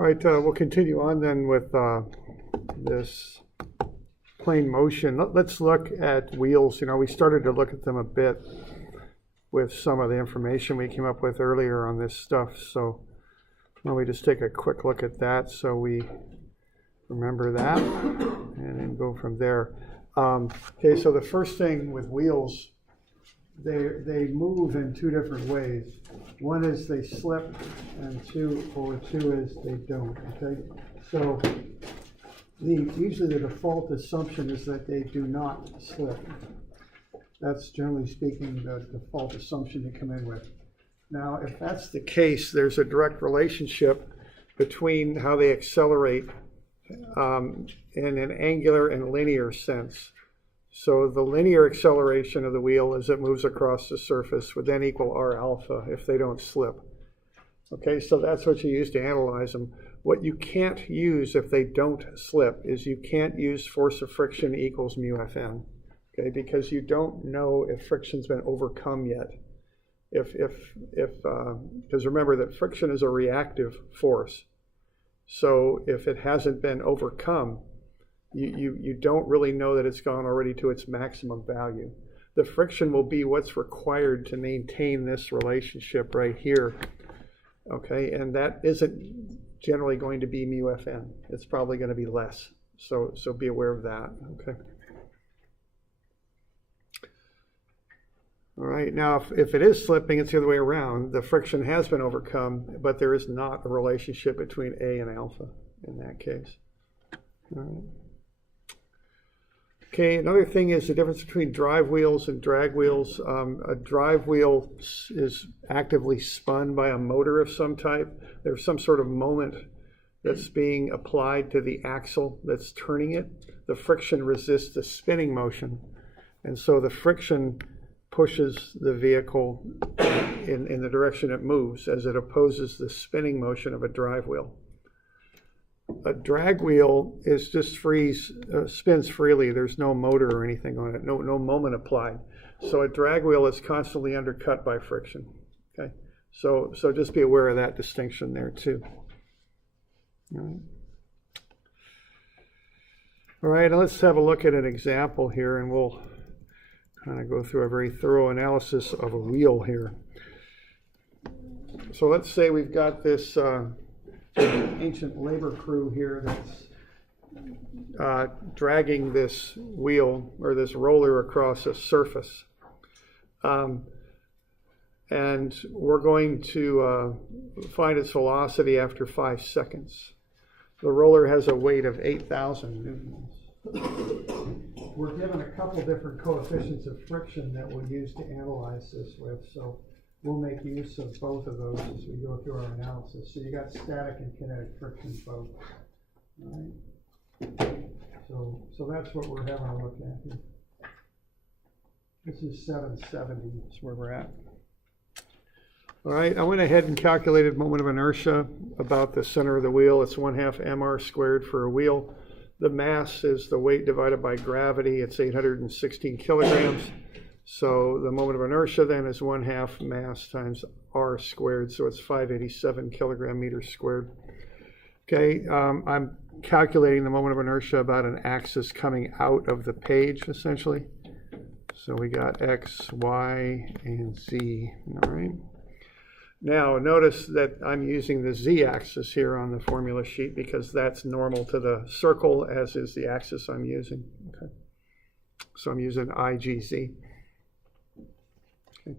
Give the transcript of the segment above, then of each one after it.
All right, we'll continue on then with this plane motion. Let's look at wheels. You know, we started to look at them a bit with some of the information we came up with earlier on this stuff. So why don't we just take a quick look at that so we remember that and then go from there. Okay, so the first thing with wheels, they move in two different ways. One is they slip, and two is they don't. Okay, so usually the default assumption is that they do not slip. That's generally speaking the default assumption you come in with. Now, if that's the case, there's a direct relationship between how they accelerate in an angular and linear sense. So the linear acceleration of the wheel as it moves across the surface would then equal r alpha if they don't slip. Okay, so that's what you use to analyze them. What you can't use if they don't slip is you can't use force of friction equals mu Fn, okay, because you don't know if friction's been overcome yet. Because remember that friction is a reactive force. So if it hasn't been overcome, you don't really know that it's gone already to its maximum value. The friction will be what's required to maintain this relationship right here. Okay, and that isn't generally going to be mu Fn. It's probably going to be less. So be aware of that. Okay. All right, now if it is slipping, it's the other way around. The friction has been overcome, but there is not a relationship between A and alpha in that case. All right. Okay, another thing is the difference between drive wheels and drag wheels. A drive wheel is actively spun by a motor of some type. There's some sort of moment that's being applied to the axle that's turning it. The friction resists the spinning motion, and so the friction pushes the vehicle in the direction it moves as it opposes the spinning motion of a drive wheel. A drag wheel is just spins freely. There's no motor or anything on it, no moment applied. So a drag wheel is constantly undercut by friction. Okay, so just be aware of that distinction there too. All right, now let's have a look at an example here, and we'll kind of go through a very thorough analysis of a wheel here. So let's say we've got this ancient labor crew here that's dragging this wheel or this roller across a surface. And we're going to find its velocity after 5 seconds. The roller has a weight of 8,000 newtons. We're given a couple different coefficients of friction that we'll use to analyze this with, so we'll make use of both of those as we go through our analysis. So you got static and kinetic friction both. All right. So that's what we're having a look at here. This is 770, that's where we're at. All right, I went ahead and calculated moment of inertia about the center of the wheel. It's 1/2 mr squared for a wheel. The mass is the weight divided by gravity. It's 816 kilograms. So the moment of inertia then is 1/2 mass times r squared. So it's 587 kilogram meters squared. Okay, I'm calculating the moment of inertia about an axis coming out of the page, essentially. So we got x, y, and z. All right. Now notice that I'm using the z-axis here on the formula sheet because that's normal to the circle, as is the axis I'm using. Okay. So I'm using IGZ. Okay.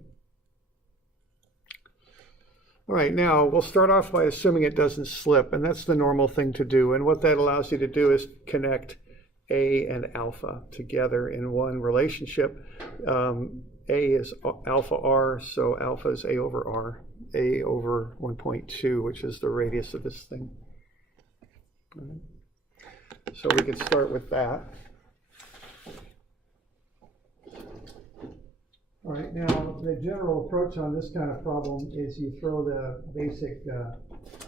All right, now we'll start off by assuming it doesn't slip, and that's the normal thing to do. And what that allows you to do is connect A and alpha together in one relationship. A is alpha r, so alpha is A over r. A over 1.2, which is the radius of this thing. Right. So we can start with that. All right, now the general approach on this kind of problem is you throw the basic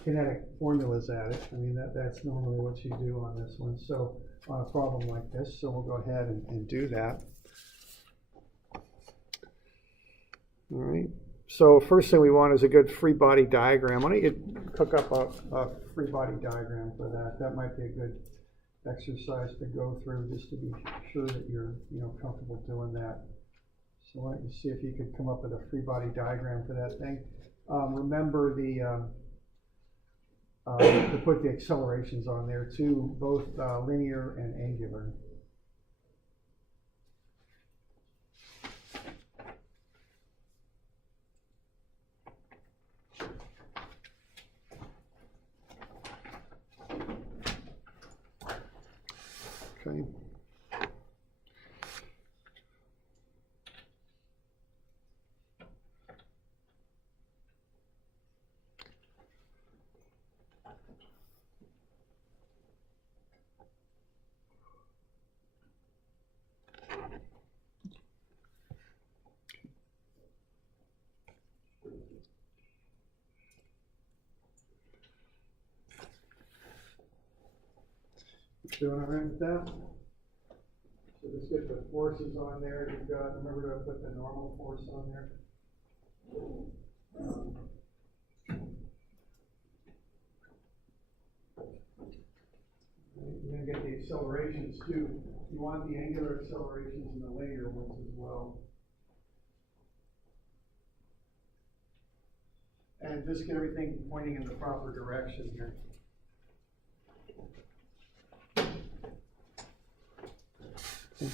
kinetic formulas at it. I mean, that's normally what you do on this one. So on a problem like this, so we'll go ahead and do that. All right. So first thing we want is a good free body diagram. Why don't you cook up a free body diagram for that? That might be a good exercise to go through just to be sure that you're comfortable doing that. So why don't you see if you could come up with a free body diagram for that thing. Remember to put the accelerations on there too, both linear and angular. Okay. Doing all right with that? So just get the forces on there. You've got, remember to put the normal force on there. You're going to get the accelerations too. You want the angular accelerations and the linear ones as well. And just get everything pointing in the proper direction here. Okay.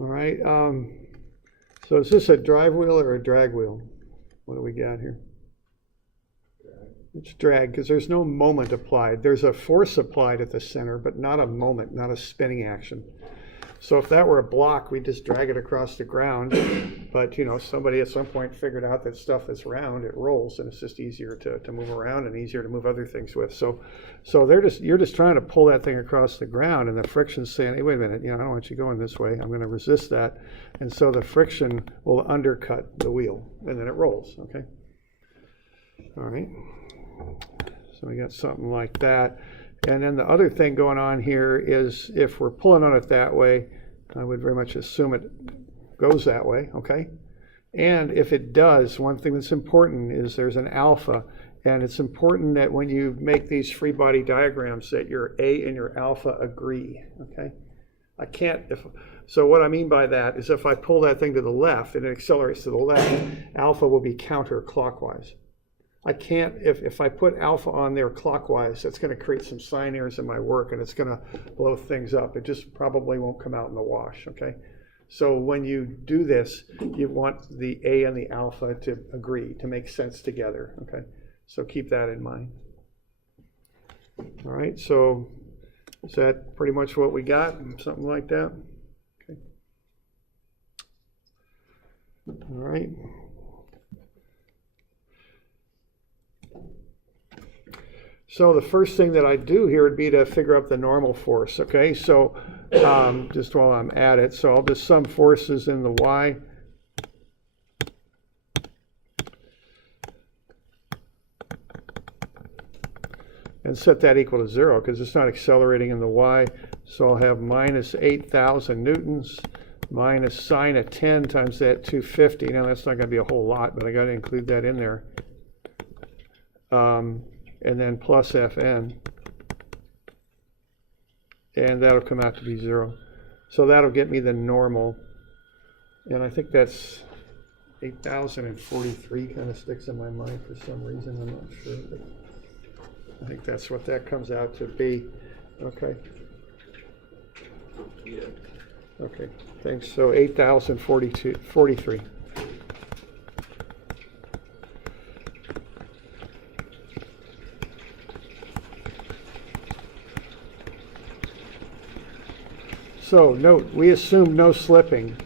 All right, so is this a drive wheel or a drag wheel? What do we got here? It's drag, because there's no moment applied. There's a force applied at the center, but not a moment, not a spinning action. So if that were a block, we'd just drag it across the ground. But somebody at some point figured out that stuff that's round, it rolls, and it's just easier to move around and easier to move other things with. So you're just trying to pull that thing across the ground, and the friction's saying, hey, wait a minute, I don't want you going this way. I'm going to resist that. And so the friction will undercut the wheel, and then it rolls, okay? All right. So we got something like that. And then the other thing going on here is if we're pulling on it that way, I would very much assume it goes that way, okay? And if it does, one thing that's important is there's an alpha. And it's important that when you make these free body diagrams that your A and your alpha agree, okay? So what I mean by that is if I pull that thing to the left and it accelerates to the left, alpha will be counterclockwise. I can't, if I put alpha on there clockwise, that's going to create some sine errors in my work and it's going to blow things up. It just probably won't come out in the wash, okay? So when you do this, you want the A and the alpha to agree, to make sense together, okay? So keep that in mind. All right, so is that pretty much what we got? Something like that? Okay. All right. So the first thing that I do here would be to figure out the normal force, okay? So just while I'm at it, so I'll just sum forces in the y. And set that equal to 0 because it's not accelerating in the y. So I'll have minus 8,000 newtons minus sine of 10 times that 250. Now that's not going to be a whole lot, but I got to include that in there. And then plus Fn, and that'll come out to be 0. So that'll get me the normal, and I think that's 8,043 kind of sticks in my mind for some reason. I'm not sure, but I think that's what that comes out to be. Okay. Yeah. Okay, thanks. So 8,043. So note, we assume no slipping.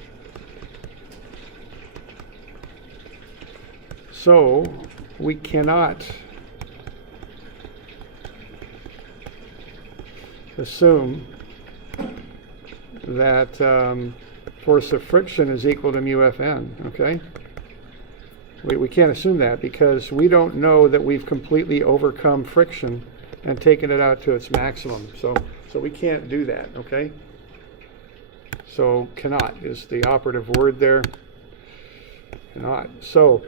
So we cannot assume that force of friction is equal to mu Fn, okay? We can't assume that because we don't know that we've completely overcome friction and taken it out to its maximum. So we can't do that, okay? So cannot is the operative word there. Cannot. So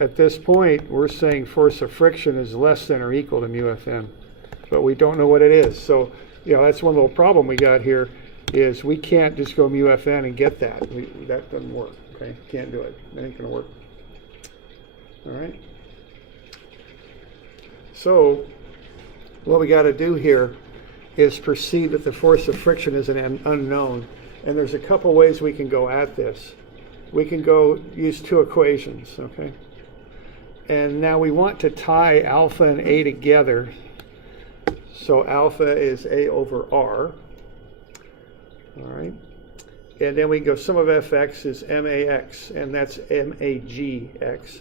at this point, we're saying force of friction is less than or equal to mu Fn, but we don't know what it is. So, that's one little problem we got here is we can't just go mu Fn and get that. That doesn't work, okay? Can't do it. That ain't gonna work. All right. So what we got to do here is perceive that the force of friction is an unknown. And there's a couple ways we can go at this. We can go use two equations, okay? And now we want to tie alpha and A together. So alpha is A over R. All right. And then we go sum of fx is max, and that's magx.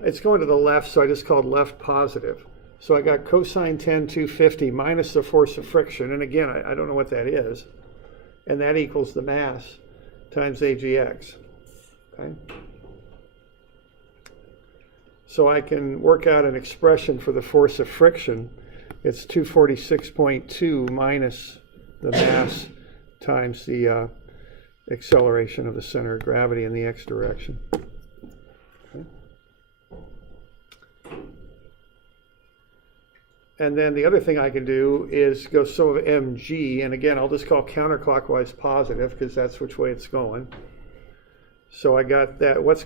It's going to the left, so I just called left positive. So I got cosine 10, 250 minus the force of friction. And again, I don't know what that is. And that equals the mass times agx. Okay. So I can work out an expression for the force of friction. It's 246.2 minus the mass times the acceleration of the center of gravity in the x direction. Okay. And then the other thing I can do is go sum of mg, and again, I'll just call counterclockwise positive because that's which way it's going. So I got that. What's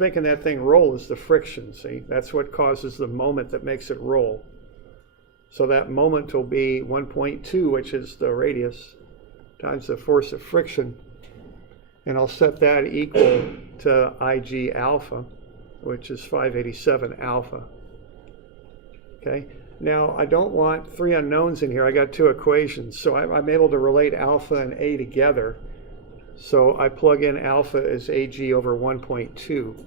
making that thing roll is the friction, see? That's what causes the moment that makes it roll. So that moment will be 1.2, which is the radius, times the force of friction. And I'll set that equal to Ig alpha, which is 587 alpha. Okay. Now, I don't want three unknowns in here. I got two equations. So I'm able to relate alpha and A together. So I plug in alpha as Ag over 1.2.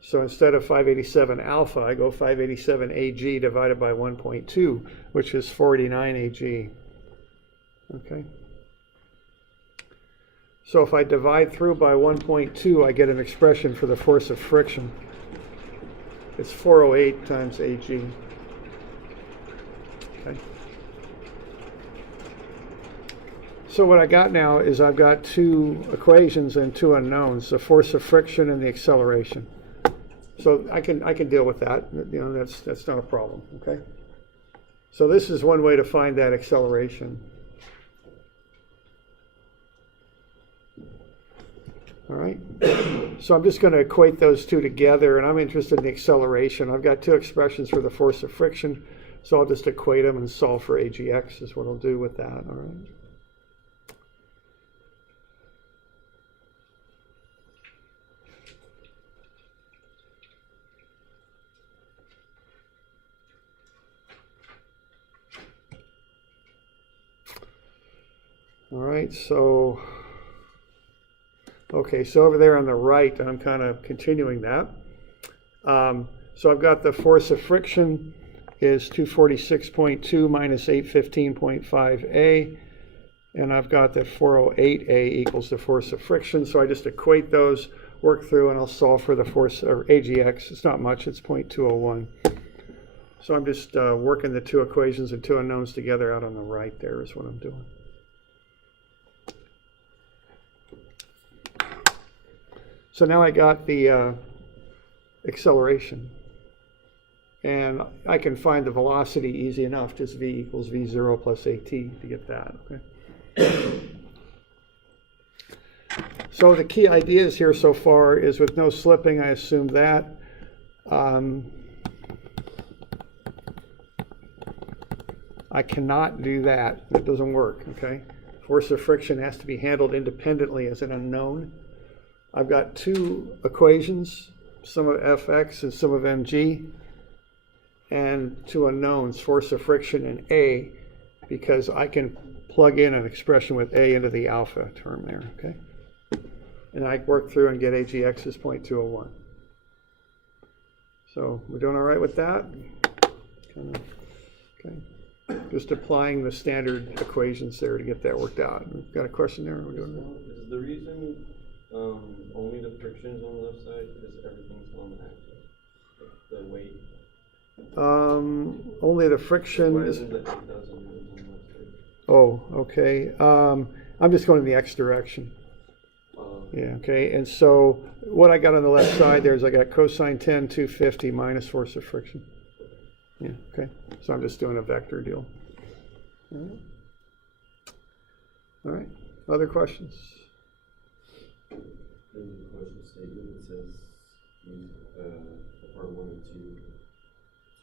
So instead of 587 alpha, I go 587 Ag divided by 1.2, which is 49 Ag. Okay. So if I divide through by 1.2, I get an expression for the force of friction. It's 408 times Ag. Okay. So what I got now is I've got two equations and two unknowns, the force of friction and the acceleration. So I can deal with that. That's not a problem. Okay. So this is one way to find that acceleration. All right. So I'm just going to equate those two together, and I'm interested in the acceleration. I've got two expressions for the force of friction. So I'll just equate them and solve for agx is what I'll do with that, all right? All right, so, okay, so over there on the right, I'm kind of continuing that. So I've got the force of friction is 246.2 minus 815.5A, and I've got that 408A equals the force of friction, so I just equate those, work through, and I'll solve for the force, or AGX. It's not much, it's 0.201. So I'm just working the two equations and two unknowns together out on the right there is what I'm doing. So now I got the acceleration. And I can find the velocity easy enough, just v equals v0 plus at to get that, okay? So the key ideas here so far is with no slipping, I assume that. I cannot do that. That doesn't work, okay? Force of friction has to be handled independently as an unknown. I've got two equations, sum of fx and sum of mg. And two unknowns, force of friction and A, because I can plug in an expression with A into the alpha term there, okay? And I work through and get AGX is 0.201. So we're doing all right with that? Okay. Just applying the standard equations there to get that worked out. We've got a question there? We're doing that. Is the reason only the friction is on the left side because everything's on the axis? The weight? Only the friction Why is. isn't the 8,000 newtons on the left side? Oh, okay. I'm just going in the X direction. Yeah, okay. And so what I got on the left side there is I got cosine 10, 250 minus force of friction. Yeah, okay. So I'm just doing a vector deal. All right. Other questions? In the question statement, it says use part 1 and 2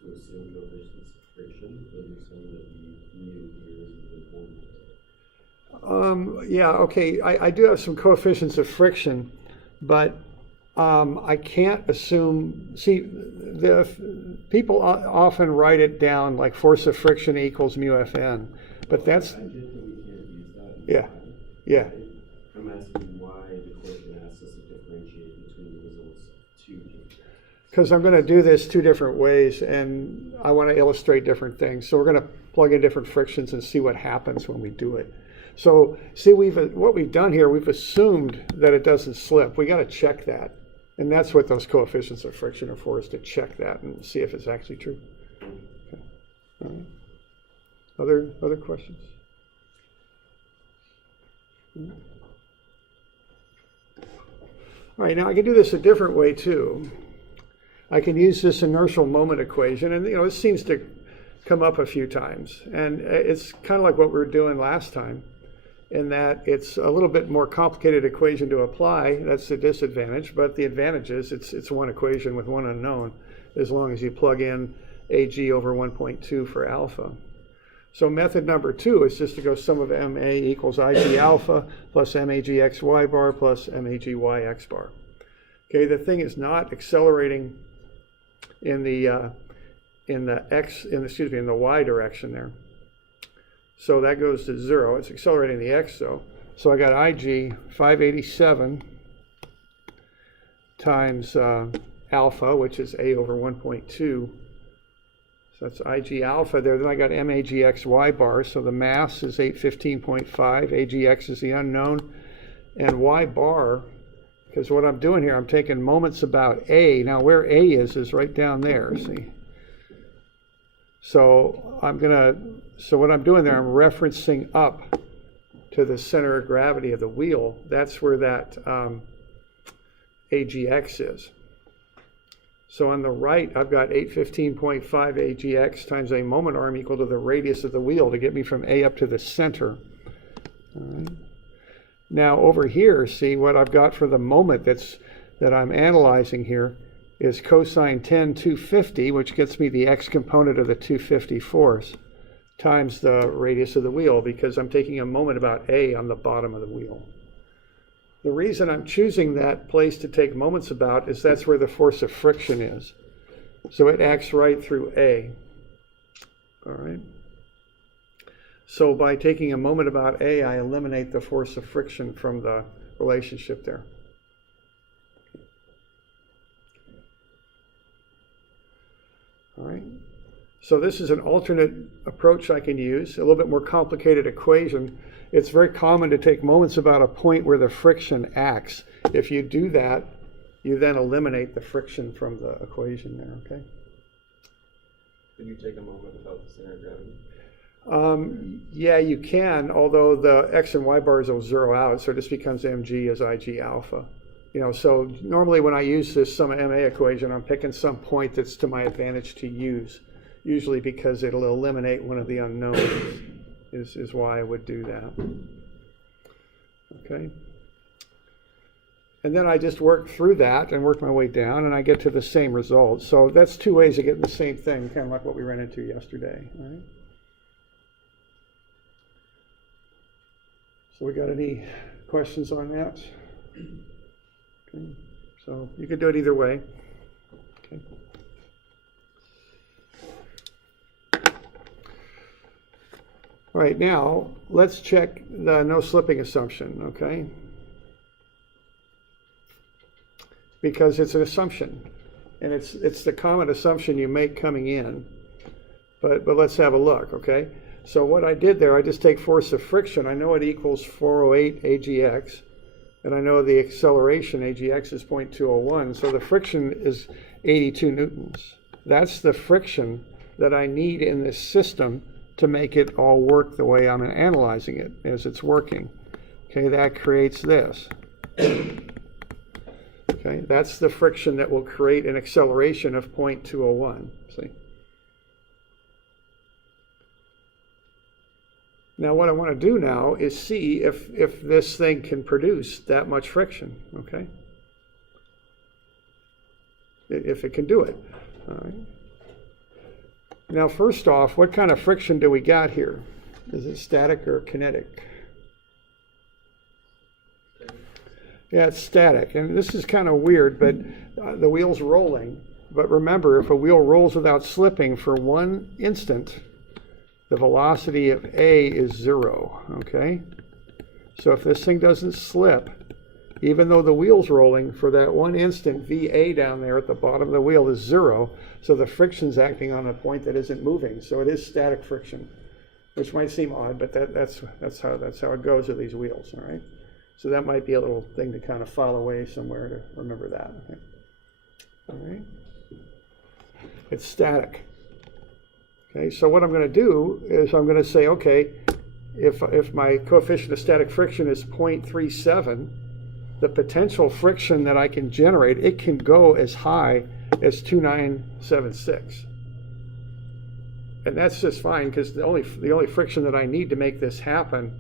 to assume coefficients of friction, but you're saying that the mu here is important. Yeah, okay. I do have some coefficients of friction, but I can't assume. See, the people often write it down like force of friction equals mu Fn, but that's. I get that we can't use that. Yeah, yeah. I'm asking why the question asks us to differentiate between the results of two different. Because I'm going to do this two different ways, and I want to illustrate different things. So we're going to plug in different frictions and see what happens when we do it. So see, what we've done here, we've assumed that it doesn't slip. We got to check that. And that's what those coefficients of friction are for, is to check that and see if it's actually true. Okay. All right. Other questions? All right, now I can do this a different way too. I can use this inertial moment equation, and this seems to come up a few times. And it's kind of like what we were doing last time, in that it's a little bit more complicated equation to apply. That's the disadvantage, but the advantage is it's one equation with one unknown, as long as you plug in AG over 1.2 for alpha. So method number 2 is just to go sum of MA equals IG alpha plus MAGXY bar plus MAGYX bar. Okay, the thing is not accelerating in the Y direction there. So that goes to 0. It's accelerating the X though. So I got IG 587 times alpha, which is A over 1.2. So that's IG alpha there. Then I got MAGXY bar. So the mass is 815.5. AGX is the unknown. And Y bar, because what I'm doing here, I'm taking moments about A. Now where A is right down there, see? So what I'm doing there, I'm referencing up to the center of gravity of the wheel. That's where that AGX is. So on the right, I've got 815.5 AGX times a moment arm equal to the radius of the wheel to get me from A up to the center. All right. Now over here, see what I've got for the moment that I'm analyzing here is cosine 10 250, which gets me the x component of the 250 force, times the radius of the wheel, because I'm taking a moment about A on the bottom of the wheel. The reason I'm choosing that place to take moments about is that's where the force of friction is. So it acts right through A. All right. So by taking a moment about A, I eliminate the force of friction from the relationship there. All right. So this is an alternate approach I can use, a little bit more complicated equation. It's very common to take moments about a point where the friction acts. If you do that, you then eliminate the friction from the equation there, okay? Could you take a moment about the center of gravity? Yeah, you can, although the X and Y bars will zero out, so it just becomes mg as IG alpha. So normally when I use this sum of MA equation, I'm picking some point that's to my advantage to use, usually because it'll eliminate one of the unknowns, is why I would do that. Okay. And then I just work through that and work my way down, and I get to the same result. So that's two ways of getting the same thing, kind of like what we ran into yesterday. All right. So we got any questions on that? Okay. So you could do it either way. Okay. All All right, now let's check the no slipping assumption, okay? Because it's an assumption, and it's the common assumption you make coming in. But let's have a look, okay? So what I did there, I just take force of friction. I know it equals 408 AGX, and I know the acceleration, AGX, is 0.201. So the friction is 82 newtons. That's the friction that I need in this system to make it all work the way I'm analyzing it as it's working. Okay, that creates this. Okay, that's the friction that will create an acceleration of 0.201. See? Now what I want to do now is see if this thing can produce that much friction, okay? If it can do it. All right. Now first off, what kind of friction do we got here? Is it static or kinetic? Yeah, it's static, and this is kind of weird, but the wheel's rolling. But remember, if a wheel rolls without slipping for 1 instant, the velocity of A is 0, okay? So if this thing doesn't slip, even though the wheel's rolling, for that 1 instant, VA down there at the bottom of the wheel is 0, so the friction's acting on a point that isn't moving, so it is static friction, which might seem odd, but that's how it goes with these wheels, all right? So that might be a little thing to kind of file away somewhere to remember that, okay? All right? It's static. Okay, so what I'm going to do is I'm going to say, okay, if my coefficient of static friction is 0.37, the potential friction that I can generate, it can go as high as 2976. And that's just fine, because the only friction that I need to make this happen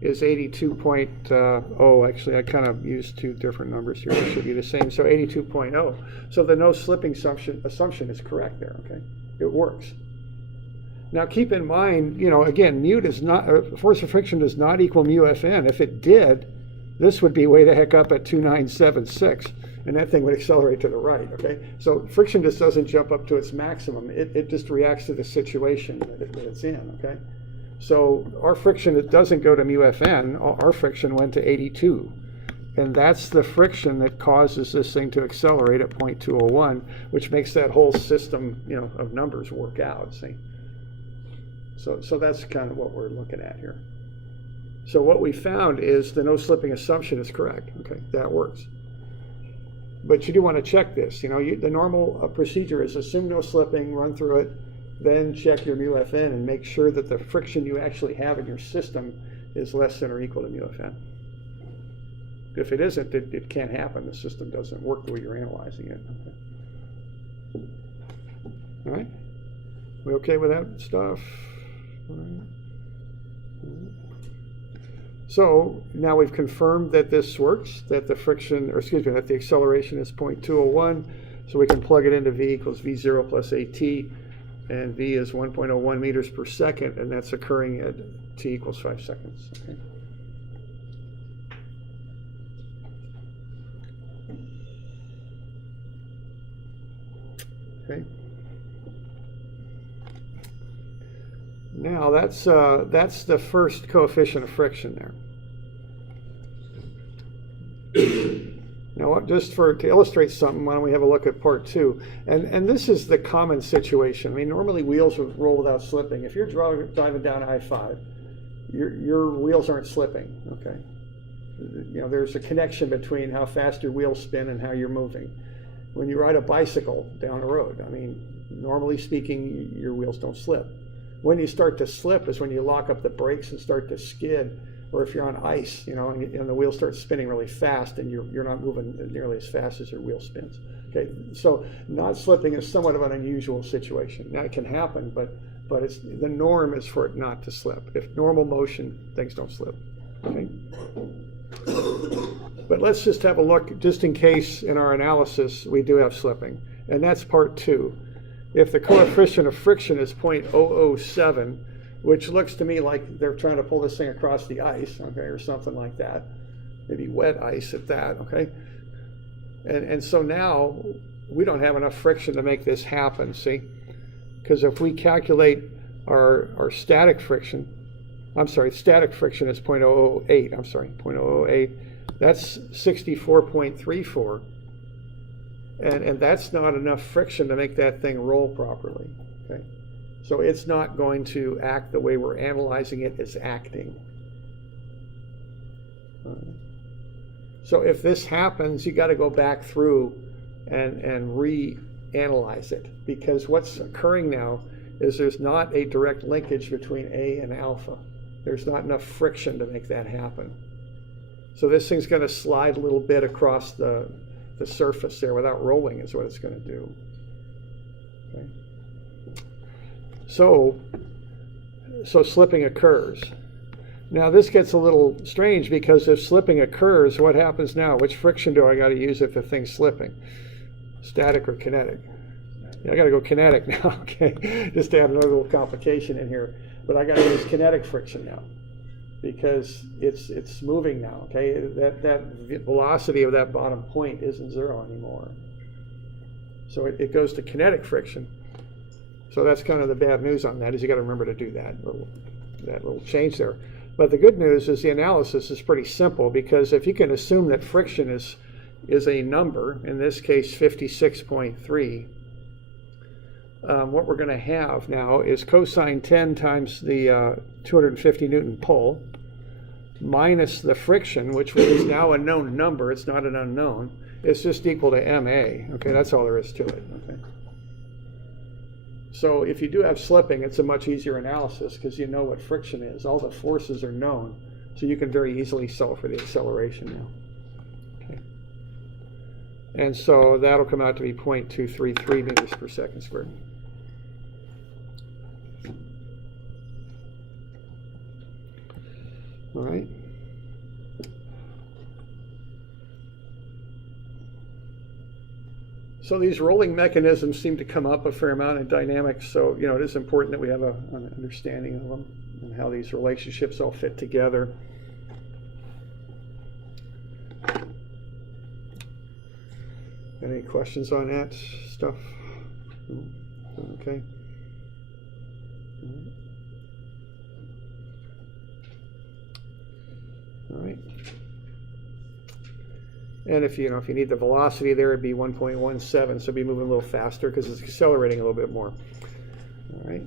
is 82.0. Actually, I kind of used 2 different numbers here. It should be the same. So 82.0. So the no slipping assumption is correct there, okay? It works. Now keep in mind, you know, again, mu does not, force of friction does not equal mu Fn. If it did, this would be way the heck up at 2976, and that thing would accelerate to the right, okay? So friction just doesn't jump up to its maximum. It just reacts to the situation that it's in, okay? So our friction, it doesn't go to mu Fn. Our friction went to 82. And that's the friction that causes this thing to accelerate at 0.201, which makes that whole system, you know, of numbers work out, see? So that's kind of what we're looking at here. So what we found is the no slipping assumption is correct. Okay, that works. But you do want to check this. You know, the normal procedure is assume no slipping, run through it, then check your mu Fn and make sure that the friction you actually have in your system is less than or equal to mu Fn. If it isn't, it can't happen. The system doesn't work the way you're analyzing it. Okay. All right? We okay with that stuff? All right. So now we've confirmed that this works, that the friction, or excuse me, that the acceleration is 0.201. So we can plug it into V equals V0 plus AT, and V is 1.01 meters per second, and that's occurring at T equals 5 seconds. Okay. Okay. Now that's the first coefficient of friction there. Now, just to illustrate something, why don't we have a look at part 2? And this is the common situation. I mean, normally wheels would roll without slipping. If you're driving down I-5, your wheels aren't slipping. Okay. You know, there's a connection between how fast your wheels spin and how you're moving. When you ride a bicycle down a road, I mean, normally speaking, your wheels don't slip. When you start to slip is when you lock up the brakes and start to skid, or if you're on ice, you know, and the wheel starts spinning really fast and you're not moving nearly as fast as your wheel spins. Okay, so not slipping is somewhat of an unusual situation. Now it can happen, but it's the norm is for it not to slip. If normal motion, things don't slip. Okay. But let's just have a look, just in case in our analysis we do have slipping, and that's part 2. If the coefficient of friction is 0.007, which looks to me like they're trying to pull this thing across the ice, okay, or something like that, maybe wet ice at that, okay? And so now we don't have enough friction to make this happen, see? Because if we calculate our static friction, static friction is 0.008, 0.008. That's 64.34. And that's not enough friction to make that thing roll properly. Okay? So it's not going to act the way we're analyzing it as acting. So if this happens, you got to go back through and reanalyze it, because what's occurring now is there's not a direct linkage between A and alpha. There's not enough friction to make that happen. So this thing's going to slide a little bit across the surface there without rolling is what it's going to do. Okay. So slipping occurs. Now this gets a little strange, because if slipping occurs, what happens now? Which friction do I got to use if the thing's slipping? Static or kinetic? Yeah, I got to go kinetic now, okay? Just to add another little complication in here. But I got to use kinetic friction now, because it's moving now, okay? That velocity of that bottom point isn't zero anymore. So it goes to kinetic friction. So that's kind of the bad news on that, is you got to remember to do that little change there. But the good news is the analysis is pretty simple, because if you can assume that friction is a number, in this case 56.3, what we're going to have now is cosine 10 times the 250 Newton pull minus the friction, which is now a known number. It's not an unknown. It's just equal to MA. Okay, that's all there is to it. Okay. So if you do have slipping, it's a much easier analysis, because you know what friction is. All the forces are known, so you can very easily solve for the acceleration now. Okay. And so that'll come out to be 0.233 meters per second squared. All right. So these rolling mechanisms seem to come up a fair amount in dynamics. So, it is important that we have an understanding of them and how these relationships all fit together. Any questions on that stuff? No? Okay. All right. And if you need the velocity there, it'd be 1.17, so it'd be moving a little faster because it's accelerating a little bit more. All right.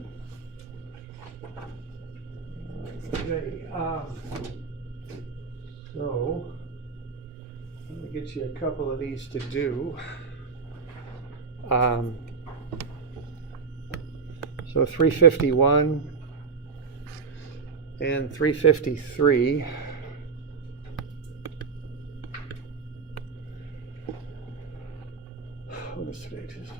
Okay. So I'm going to get you a couple of these to do. So 351 and 353. What is today, Tuesday?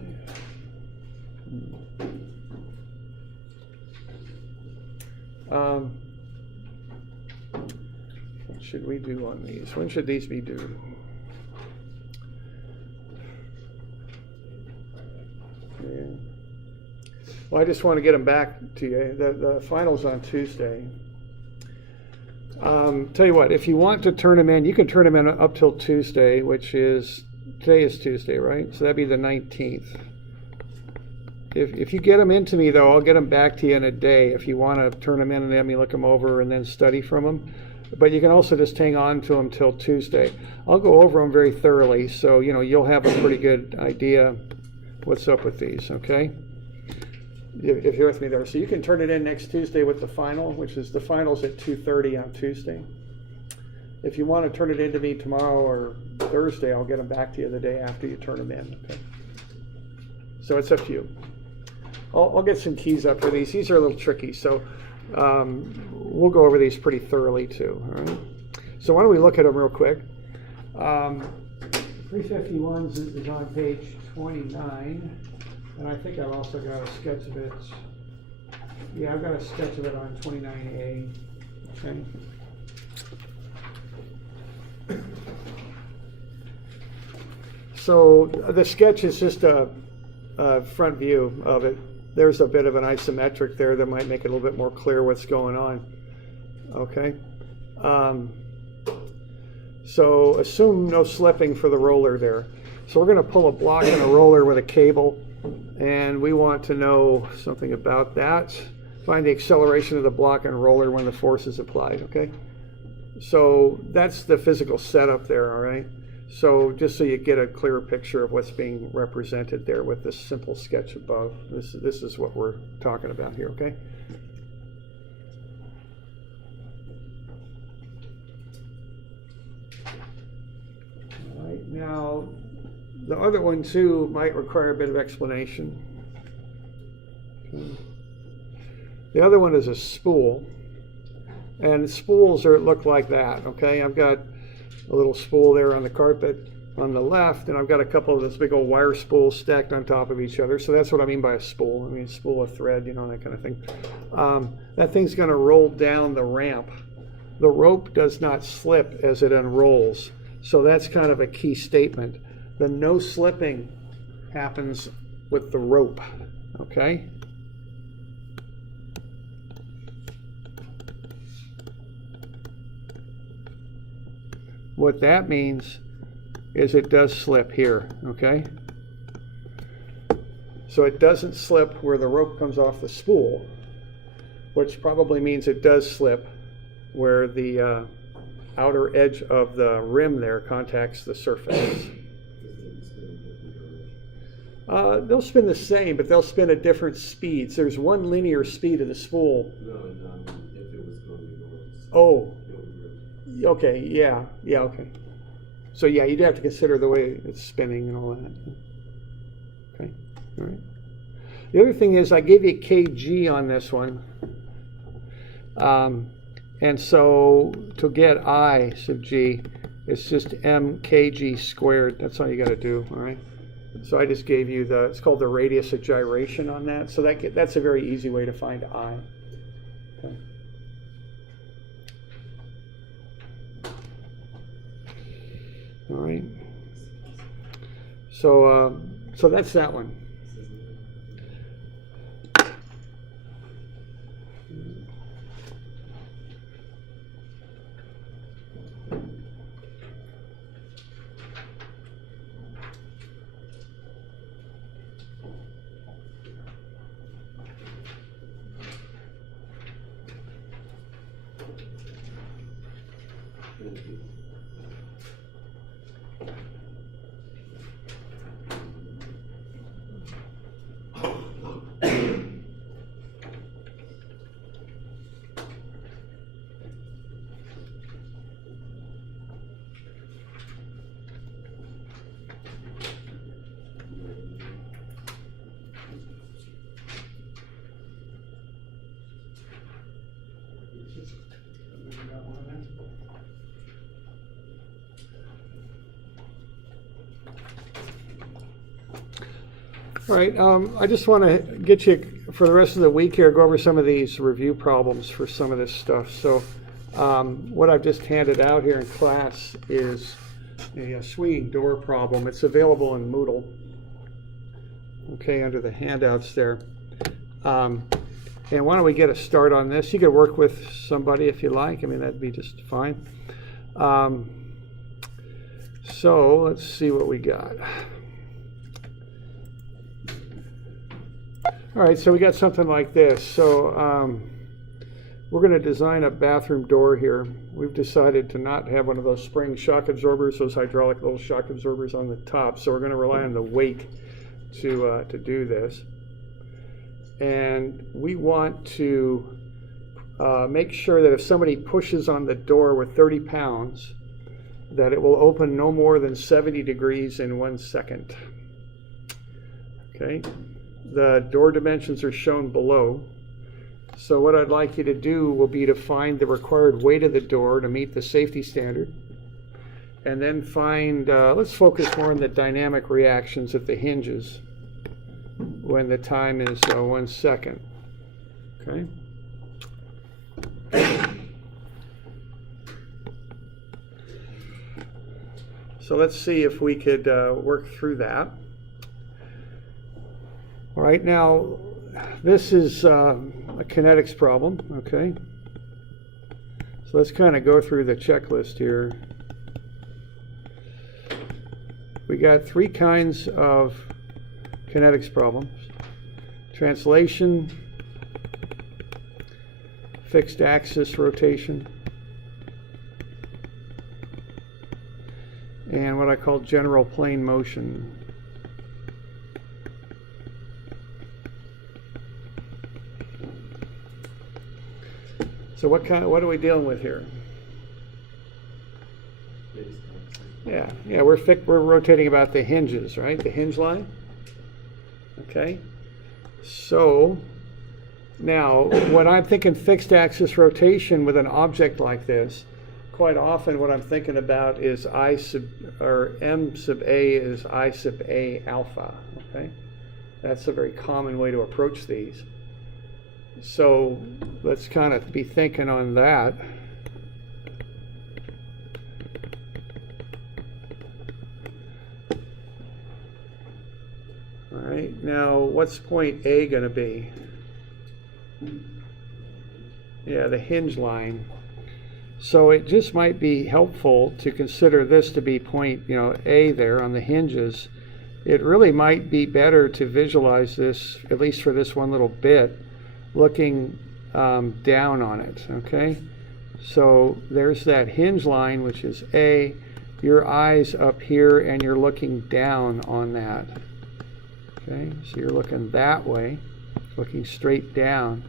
What should we do on these? When should these be due? Yeah. Well, I just want to get them back to you. The final's on Tuesday. Tell you what, if you want to turn them in, you can turn them in up till Tuesday, which is, today is Tuesday, right? So that'd be the 19th. If you get them into me, though, I'll get them back to you in a day if you want to turn them in and have me look them over and then study from them. But you can also just hang on to them till Tuesday. I'll go over them very thoroughly, so you'll have a pretty good idea what's up with these, okay? If you're with me there. So you can turn it in next Tuesday with the final, which is the final's at 2:30 on Tuesday. If you want to turn it in to me tomorrow or Thursday, I'll get them back to you the day after you turn them in. Okay? So it's up to you. I'll get some keys up for these. These are a little tricky, so we'll go over these pretty thoroughly too. All right. So why don't we look at them real quick? 351 is on page 29, and I think I've also got a sketch of it. Yeah, I've got a sketch of it on 29A. Okay. So the sketch is just a front view of it. There's a bit of an isometric there that might make it a little bit more clear what's going on. Okay. So assume no slipping for the roller there. So we're going to pull a block and a roller with a cable, and we want to know something about that. find the acceleration of the block and roller when the force is applied, okay? So that's the physical setup there, all right? So just so you get a clearer picture of what's being represented there with this simple sketch above, this is what we're talking about here, okay? All right, now the other one too might require a bit of explanation. Okay. The other one is a spool, and spools look like that, okay? I've got a little spool there on the carpet on the left, and I've got a couple of those big old wire spools stacked on top of each other. So that's what I mean by a spool. I mean, a spool of thread, you know, that kind of thing. That thing's going to roll down the ramp. The rope does not slip as it unrolls. So that's kind of a key statement. The no slipping happens with the rope, okay? What that means is it does slip here, okay? So it doesn't slip where the rope comes off the spool, which probably means it does slip where the outer edge of the rim there contacts the surface. They'll spin the same, but they'll spin at different speeds. There's one linear speed of the spool. No, if it was going to go. Oh. Okay, yeah, okay. So yeah, you'd have to consider the way it's spinning and all that. Okay, all right. The other thing is I gave you kg on this one. And so to get I sub g, it's just m kg squared. That's all you got to do, all right? So I just gave you it's called the radius of gyration on that. So that's a very easy way to find I. Okay. All right. So that's that one. All right, I just want to get you, for the rest of the week here, go over some of these review problems for some of this stuff. So what I've just handed out here in class is a swinging door problem. It's available in Moodle, okay, under the handouts there. And why don't we get a start on this? You could work with somebody if you like. I mean, that'd be just fine. So let's see what we got. All right, so we got something like this. So we're going to design a bathroom door here. We've decided to not have one of those spring shock absorbers, those hydraulic little shock absorbers on the top. So we're going to rely on the weight to do this. And we want to make sure that if somebody pushes on the door with 30 pounds, that it will open no more than 70 degrees in 1 second. Okay. The door dimensions are shown below. So what I'd like you to do will be to find the required weight of the door to meet the safety standard. And then find, let's focus more on the dynamic reactions at the hinges when the time is 1 second. Okay. So let's see if we could work through that. All right, now this is a kinetics problem, okay? So let's kind of go through the checklist here. We got 3 kinds of kinetics problems: translation, fixed axis rotation, and what I call general plane motion. So what are we dealing with here? Yeah, we're rotating about the hinges, right? The hinge line. Okay. So now, when I'm thinking fixed axis rotation with an object like this, quite often what I'm thinking about is M sub A is I sub A alpha. Okay, that's a very common way to approach these. So let's kind of be thinking on that. All right, now what's point A going to be? Yeah, the hinge line. So it just might be helpful to consider this to be point, A there on the hinges. It really might be better to visualize this, at least for this one little bit, looking down on it, okay? So there's that hinge line, which is A. Your eye's up here, and you're looking down on that. Okay, so you're looking that way, looking straight down.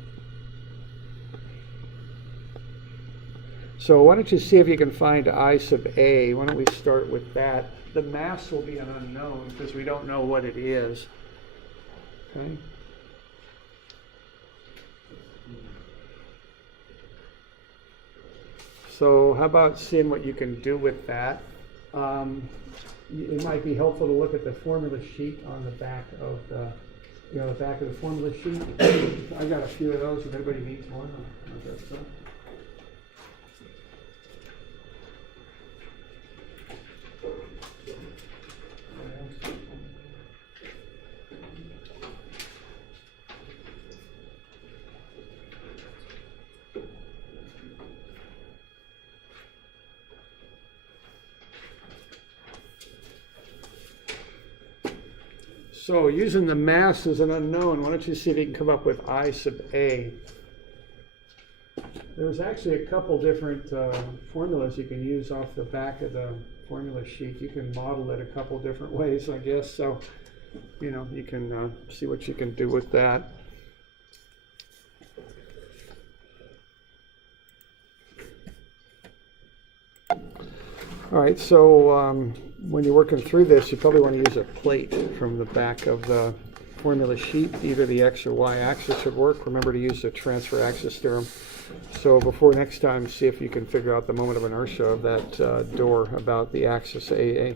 So why don't you see if you can find I sub A? Why don't we start with that? The mass will be an unknown because we don't know what it is. Okay. So how about seeing what you can do with that? It might be helpful to look at the formula sheet on the back of the back of the formula sheet. I've got a few of those. If anybody needs one, I'll get some. So using the mass as an unknown, why don't you see if you can come up with I sub A. There's actually a couple different formulas you can use off the back of the formula sheet. You can model it a couple different ways, I guess. So, you can see what you can do with that. All right, so when you're working through this, you probably want to use a plate from the back of the formula sheet. Either the X or Y axis should work. Remember to use the transfer axis theorem. So before next time, see if you can figure out the moment of inertia of that door about the axis AA.